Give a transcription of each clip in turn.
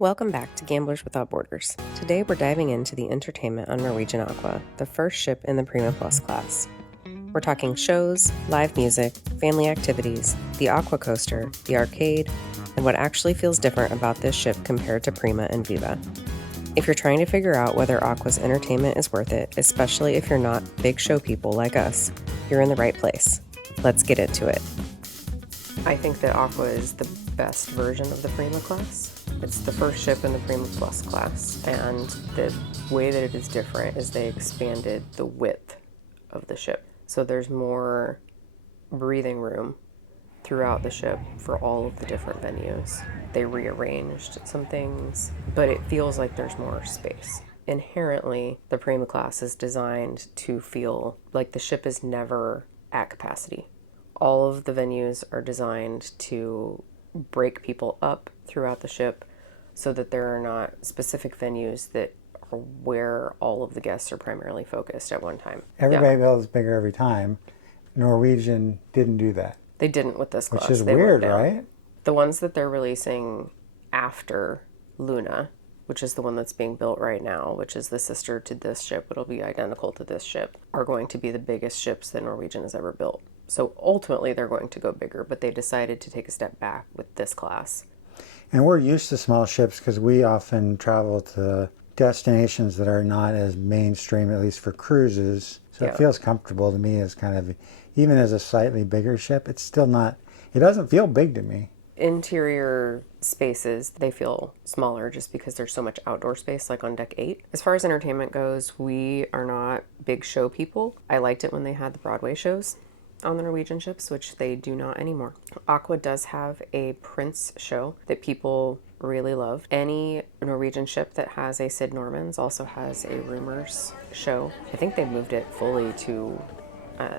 Welcome back to Gamblers Without Borders. Today we're diving into the entertainment on Norwegian Aqua, the first ship in the Prima Plus class. We're talking shows, live music, family activities, the Aqua Coaster, the arcade, and what actually feels different about this ship compared to Prima and Viva. If you're trying to figure out whether Aqua's entertainment is worth it, especially if you're not big show people like us, you're in the right place. Let's get into it. I think that Aqua is the best version of the Prima class. It's the first ship in the Prima Plus class, and the way that it is different is they expanded the width of the ship. So there's more breathing room throughout the ship for all of the different venues. They rearranged some things, but it feels like there's more space. Inherently, the Prima class is designed to feel like the ship is never at capacity. All of the venues are designed to break people up throughout the ship so that there are not specific venues that are where all of the guests are primarily focused at one time. Everybody builds bigger every time. Norwegian didn't do that. They didn't with this class. Which is weird, right? The ones that they're releasing after Luna, which is the one that's being built right now, which is the sister to this ship, it'll be identical to this ship, are going to be the biggest ships that Norwegian has ever built. So ultimately they're going to go bigger, but they decided to take a step back with this class. And we're used to small ships because we often travel to destinations that are not as mainstream, at least for cruises. So it feels comfortable to me as kind of, even as a slightly bigger ship, it's still not, it doesn't feel big to me. Interior spaces, they feel smaller just because there's so much outdoor space, like on deck 8. As far as entertainment goes, we are not big show people. I liked it when they had the Broadway shows on the Norwegian ships, which they do not anymore. Aqua does have a Prince show that people really love. Any Norwegian ship that has a Sid Normans also has a Rumors show. I think they moved it fully to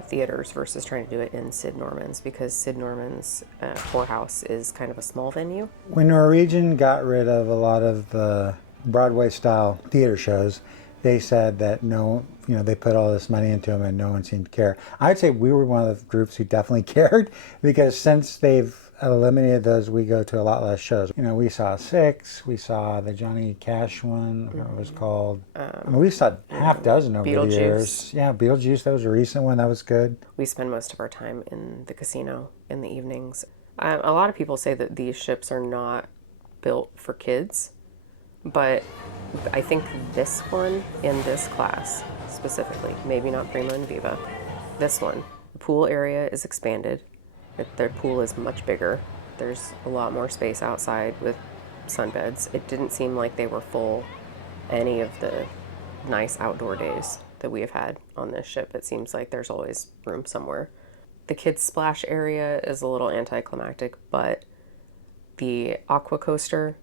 theaters versus trying to do it in Sid Normans because Sid Normans whorehouse is kind of a small venue. When Norwegian got rid of a lot of the Broadway style theater shows, they said that they put all this money into them and no one seemed to care. I'd say we were one of the groups who definitely cared because since they've eliminated those, we go to a lot less shows. We saw Six, we saw the Johnny Cash one, what it was called. We saw half dozen over the years. Yeah, Beetlejuice, that was a recent one, that was good. We spend most of our time in the casino in the evenings. A lot of people say that these ships are not built for kids, but I think this one in this class specifically, maybe not Prima and Viva, this one, the pool area is expanded. Their pool is much bigger. There's a lot more space outside with sunbeds. It didn't seem like they were full any of the nice outdoor days that we have had on this ship. It seems like there's always room somewhere. The kids' splash area is a little anticlimactic, but the Aqua Coaster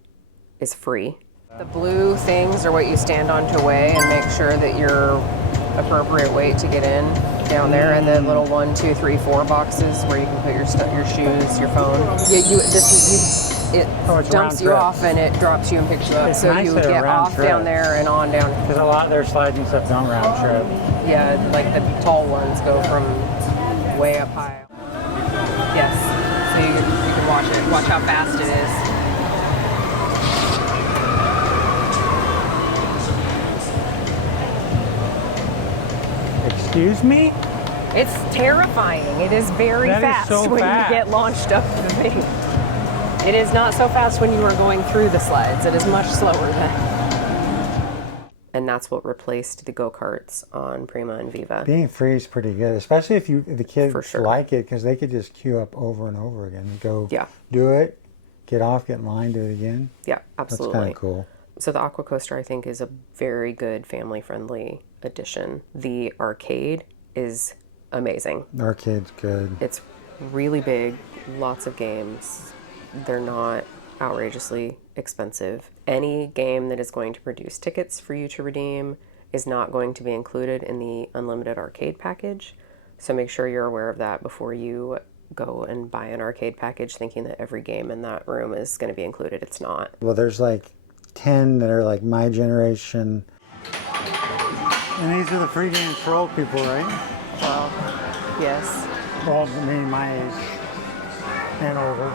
is free. The blue things are what you stand on to weigh and make sure that you're appropriate weight to get in down there, and then little 1, 2, 3, 4 boxes where you can put your shoes, your phone. It dumps you off and it drops you and picks you up. It's so nice you would get off trip. Down there and on down. Because a lot of their slides and stuff don't round trip. Yeah, like the tall ones go from way up high. Yes, so you can watch it. Watch how fast it is. Excuse me? It's terrifying. It is very fast when you get launched up the thing. It is not so fast when you are going through the slides. It is much slower then. And that's what replaced the go-karts on Prima and Viva. Being free is pretty good, especially if the kids like it, because they could just queue up over and over again. Go do it, get off, get in line, do it again. Yeah, absolutely. That's kind of cool. So the Aqua Coaster, I think, is a very good family-friendly addition. The arcade is amazing. The arcade's good. It's really big, lots of games. They're not outrageously expensive. Any game that is going to produce tickets for you to redeem is not going to be included in the unlimited arcade package. So make sure you're aware of that before you go and buy an arcade package thinking that every game in that room is going to be included. It's not. Well, there's like 10 that are like my generation. And these are the free games for old people, right? Well, yes. Well, I mean, my age and older.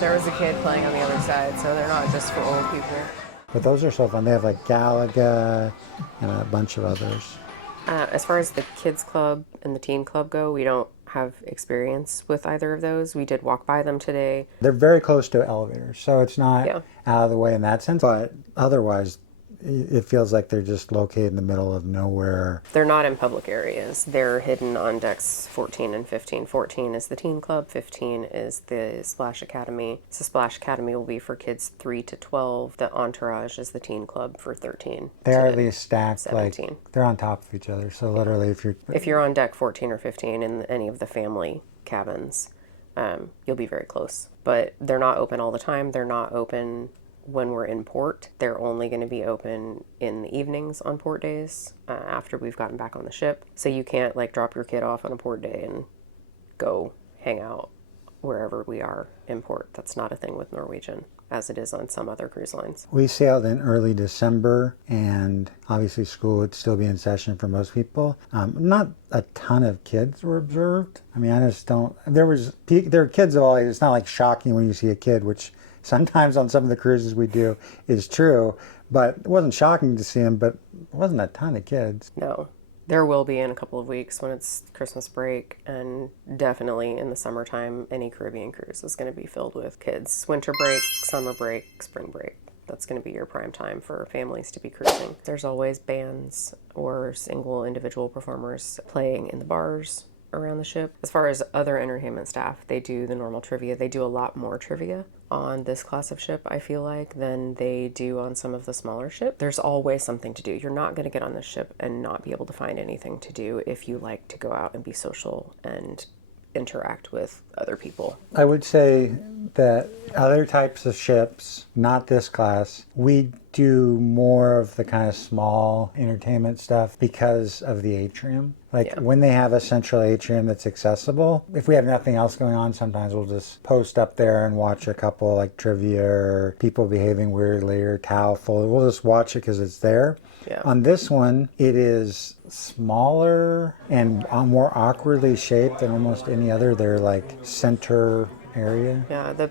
There was a kid playing on the other side, so they're not just for old people. But those are so fun. They have like Galaga and a bunch of others. As far as the kids club and the teen club go, we don't have experience with either of those. We did walk by them today. They're very close to elevators, so it's not Yeah. out of the way in that sense. But otherwise, it feels like they're just located in the middle of nowhere. They're not in public areas. They're hidden on decks 14 and 15. 14 is the teen club, 15 is the Splash Academy. So Splash Academy will be for kids 3 to 12. The Entourage is the teen club for 13. They are at least stacked, 17. like they're on top of each other. So literally, If you're on deck 14 or 15 in any of the family cabins, you'll be very close. But they're not open all the time. They're not open when we're in port. They're only going to be open in the evenings on port days after we've gotten back on the ship. So you can't like drop your kid off on a port day and go hang out wherever we are in port. That's not a thing with Norwegian, as it is on some other cruise lines. We sailed in early December, and obviously school would still be in session for most people. Not a ton of kids were observed. I mean, I just don't. There are kids of all ages. It's not like shocking when you see a kid, which sometimes on some of the cruises we do is true, but it wasn't shocking to see them, but it wasn't a ton of kids. No. There will be in a couple of weeks when it's Christmas break, and definitely in the summertime, any Caribbean cruise is going to be filled with kids. Winter break, summer break, spring break. That's going to be your prime time for families to be cruising. There's always bands or single individual performers playing in the bars around the ship. As far as other entertainment staff, they do the normal trivia. They do a lot more trivia on this class of ship, I feel like, than they do on some of the smaller ships. There's always something to do. You're not going to get on this ship and not be able to find anything to do if you like to go out and be social and interact with other people. I would say that other types of ships, not this class, we do more of the kind of small entertainment stuff because of the atrium. Like when they have a central atrium that's accessible, if we have nothing else going on, sometimes we'll just post up there and watch a couple like trivia or people behaving weirdly or towel fold. We'll just watch it because it's there. Yeah. On this one, it is smaller and more awkwardly shaped than almost any other. They're like center area. Yeah, the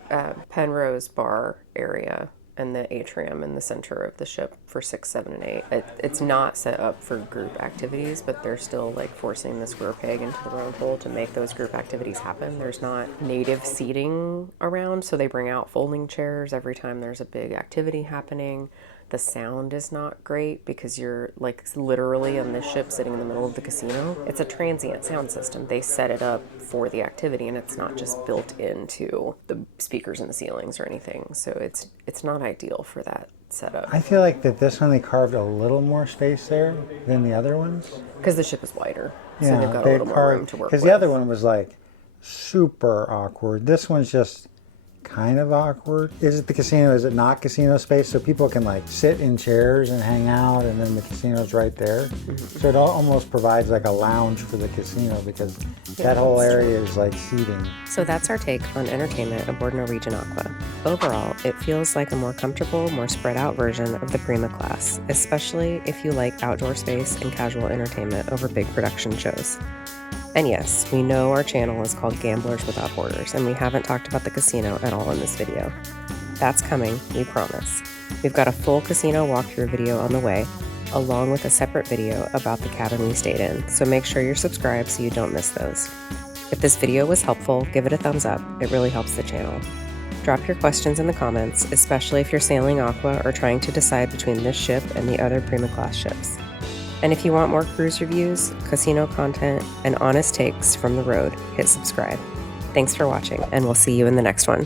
Penrose Bar area and the atrium in the center of the ship for 6, 7, and 8. It's not set up for group activities, but they're still like forcing the square peg into the round hole to make those group activities happen. There's not native seating around, so they bring out folding chairs every time there's a big activity happening. The sound is not great because you're like literally on this ship sitting in the middle of the casino. It's a transient sound system. They set it up for the activity, and it's not just built into the speakers in the ceilings or anything. So it's not ideal for that setup. I feel like that this one they carved a little more space there than the other ones. Because the ship is wider, so Yeah, they've got a little more room to work with. because the other one was like super awkward. This one's just kind of awkward. Is it the casino? Is it not casino space? So people can like sit in chairs and hang out, and then the casino's right there. So it almost provides like a lounge for the casino because that whole area is like seating. So that's our take on entertainment aboard Norwegian Aqua. Overall, it feels like a more comfortable, more spread out version of the Prima class, especially if you like outdoor space and casual entertainment over big production shows. And yes, we know our channel is called Gamblers Without Borders, and we haven't talked about the casino at all in this video. That's coming, we promise. We've got a full casino walkthrough video on the way, along with a separate video about the cabin we stayed in, so make sure you're subscribed so you don't miss those. If this video was helpful, give it a thumbs up. It really helps the channel. Drop your questions in the comments, especially if you're sailing Aqua or trying to decide between this ship and the other Prima class ships. And if you want more cruise reviews, casino content, and honest takes from the road, hit subscribe. Thanks for watching, and we'll see you in the next one.